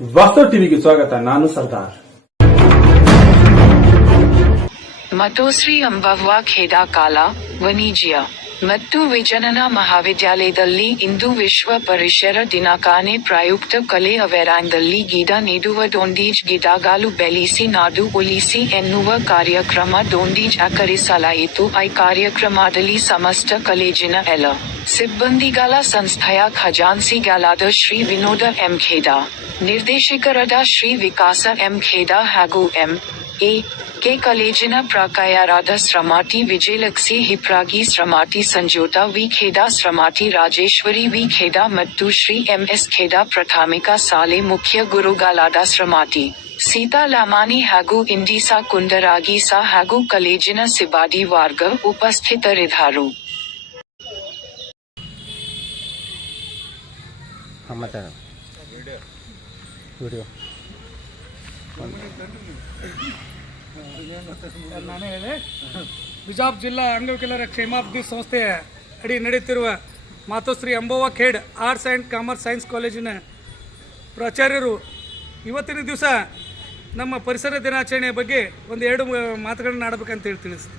ವಾಸ್ತವ್ ಟಿವಿಗೆ ಸ್ವಾಗತ ನಾನು ಸರ್ದಾರ್ ಮತೋಶ್ರೀ ಅಂಬವ್ವ ಖೇಡಾ ಕಾಲ ವನಿಜ್ಯ ಮತ್ತು ವಿಜನನ ಮಹಾವಿದ್ಯಾಲಯದಲ್ಲಿ ಇಂದು ವಿಶ್ವ ಪರಿಸರ ದಿನಕಾನೆ ಪ್ರಯುಕ್ತ ಕಲೆ ಅವೆರಾಂಗದಲ್ಲಿ ಗಿಡ ನೀಡುವ ದೊಂದೀಜ್ ಗಿಡಗಾಲು ಬೆಳೆಸಿ ನಾಡು ಉಳಿಸಿ ಎನ್ನುವ ಕಾರ್ಯಕ್ರಮ ದೊಂದೀಜ್ ಆಕರಿಸಲಾಯಿತು ಈ ಕಾರ್ಯಕ್ರಮದಲ್ಲಿ ಸಮಸ್ತ ಕಾಲೇಜಿನ ಎಲ ಸಿಬ್ಬಂದಿಗಾಲ ಸಂಸ್ಥೆಯ ಖಜಾನ್ಸಿಗಳಾದ ಶ್ರೀ ವಿನೋದ ಎಂ ಖೇದ, ನಿರ್ದೇಶಕರಾದ ಶ್ರೀ ವಿಕಾಸ ಎಂ ಖೇದ ಹಾಗೂ ಎಂ ಎ ಕೆ ಕಾಲೇಜಿನ ಪ್ರಾಕಾಯರಾದ ಶ್ರಮಾಟಿ ವಿಜಯಲಕ್ಷ್ಮಿ ಹಿಪ್ರಾಗಿ ಶ್ರಮಾಟಿ ಸಂಜೋಟ ವಿ ಖೇಡಾ ಶ್ರಮಾಟಿ ರಾಜೇಶ್ವರಿ ವಿ ಖೇಡಾ ಮತ್ತು ಶ್ರೀ ಎಂ ಎಸ್ ಖೇಡಾ ಪ್ರಾಥಮಿಕ ಶಾಲೆ ಮುಖ್ಯ ಗುರುಗಳಾದ ಶ್ರಮಾಟಿ. ಸೀತಾ ಲಾಮಾನಿ ಹಾಗೂ ಇಂಡಿಸಾ ಕುಂಡರಾಗಿಸಾ ಹಾಗೂ ಕಾಲೇಜಿನ ಸಿಬ್ಬಂದಿ ವರ್ಗ ಉಪಸ್ಥಿತರಿದ್ದರು. ವಿಡಿಯೋ. ನಾನೇ ಹೇಳಿ. ಜಿಲ್ಲಾ ಅಂಗವಿಕಲರ ಕ್ಷೇಮಾಭಿವೃದ್ಧಿ ಸಂಸ್ಥೆಯ ಅಡಿ ನಡೆಯುತ್ತಿರುವ Matoshri Ambavva Khed arts and commerce science ಕಾಲೇಜಿನ ಪ್ರಾಚಾರ್ಯರು ಇವತ್ತಿನ ದಿವಸ ನಮ್ಮ ಪರಿಸರ ದಿನಾಚರಣೆಯ ಬಗ್ಗೆ ಒಂದು ಎರಡು ಮಾತುಗಳನ್ನು ಆಡಬೇಕಂತ ಹೇಳ್ತೀನಿ ಸರ್.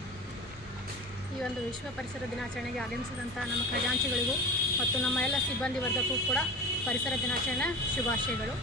ಈ ಒಂದು ವಿಶ್ವ ಪರಿಸರ ದಿನಾಚರಣೆಗೆ ಆಗಮಿಸಿದಂಥ ನಮ್ಮ ಖಜಾಂಚಿಗಳಿಗೂ ಮತ್ತು ನಮ್ಮ ಎಲ್ಲ ಸಿಬ್ಬಂದಿ ವರ್ಗಕ್ಕೂ ಕೂಡ ಪರಿಸರ ದಿನಾಚರಣೆ ಶುಭಾಶಯಗಳು.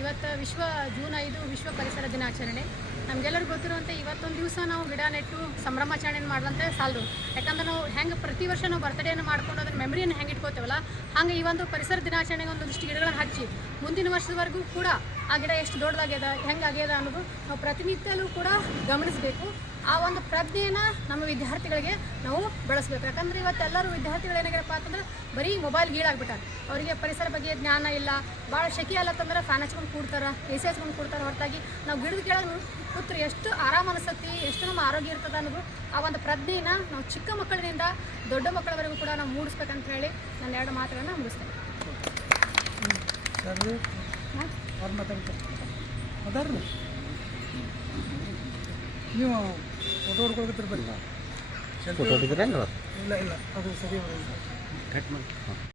ಇವತ್ತು ವಿಶ್ವ ಜೂನ್ ಐದು ವಿಶ್ವ ಪರಿಸರ ದಿನಾಚರಣೆ. ನಮಗೆಲ್ಲರಿಗೂ ಗೊತ್ತಿರುವಂತೆ ಇವತ್ತೊಂದು ದಿವಸ ನಾವು ಗಿಡ ನೆಟ್ಟು ಸಂಭ್ರಮಾಚರಣೆ ಮಾಡುವಂತೆ ಸಾಲದು. ಯಾಕಂದ್ರೆ ನಾವು ಹೆಂಗೆ ಪ್ರತಿ ವರ್ಷ ನಾವು ಬರ್ತ್ಡೇನ ಮಾಡ್ಕೊಂಡು ಅದನ್ನ ಮೆಮರಿಯನ್ನು ಹೆಂಗೆ ಇಟ್ಕೋತೇವಲ್ಲ, ಹಾಗೆ ಈ ಒಂದು ಪರಿಸರ ದಿನಾಚರಣೆಗೆ ಒಂದು ದೃಷ್ಟಿ ಗಿಡಗಳನ್ನು ಹಚ್ಚಿ ಮುಂದಿನ ವರ್ಷದವರೆಗೂ ಕೂಡ ಆ ಗಿಡ ಎಷ್ಟು ದೊಡ್ಡದಾಗ್ಯದ ಹೆಂಗೆ ಆಗ್ಯದ ಅನ್ನೋದು ನಾವು ಪ್ರತಿನಿತ್ಯಲೂ ಕೂಡ ಗಮನಿಸಬೇಕು. ಆ ಒಂದು ಪ್ರಜ್ಞೆನ ನಮ್ಮ ವಿದ್ಯಾರ್ಥಿಗಳಿಗೆ ನಾವು ಬೆಳೆಸ್ಬೇಕು. ಯಾಕಂದ್ರೆ ಇವತ್ತೆಲ್ಲರೂ ವಿದ್ಯಾರ್ಥಿಗಳು ಏನಾಗ್ಯಪ್ಪ ಅಂತಂದ್ರೆ ಬರೀ ಮೊಬೈಲ್ ಗೀಳಾಗ್ಬಿಟ್ಟಾರೆ ಅವರಿಗೆ ಪರಿಸರ ಬಗ್ಗೆ ಜ್ಞಾನ ಇಲ್ಲ, ಭಾಳ ಶೆಕೆ ಅಲ್ಲತ್ತಂದ್ರೆ ಫ್ಯಾನ್ ಹಚ್ಕೊಂಡು ಕೂಡ್ತಾರೆ ಎ ಸಿ ಹಚ್ಕೊಂಡು ಕೂಡ್ತಾರೆ. ಹೊರತಾಗಿ ನಾವು ಗಿಡದ ಕೆಳಗೆ ಕೂತ್ರೆ ಎಷ್ಟು ಆರಾಮ ಅನಿಸತ್ತಿ, ಎಷ್ಟು ನಮ್ಮ ಆರೋಗ್ಯ ಇರ್ತದೆ ಅನ್ನೋದು ಆ ಒಂದು ಪ್ರಜ್ಞೆನ ನಾವು ಚಿಕ್ಕ ಮಕ್ಕಳಿನಿಂದ ದೊಡ್ಡ ಮಕ್ಕಳವರೆಗೂ ಕೂಡ ನಾವು ಮೂಡಿಸ್ಬೇಕಂತ ಹೇಳಿ ನನ್ನ ಎರಡು ಮಾತುಗಳನ್ನ ಮುಗಿಸ್ತೇನೆ. ಅವ್ರು ಮಾತಾಡ್ತಾರೆ ಅದಾರ್ರಿ ನೀವು ಫೋಟೋ ಹೊಡ್ಕೊಳ್ಕತ್ತೀರಿ ಬರ್ರಿ ಇಲ್ಲ ಇಲ್ಲ. ಅದು ಸರಿ ಬರೋದಿಲ್ಲ ಕಟ್ ಮಾಡಿ.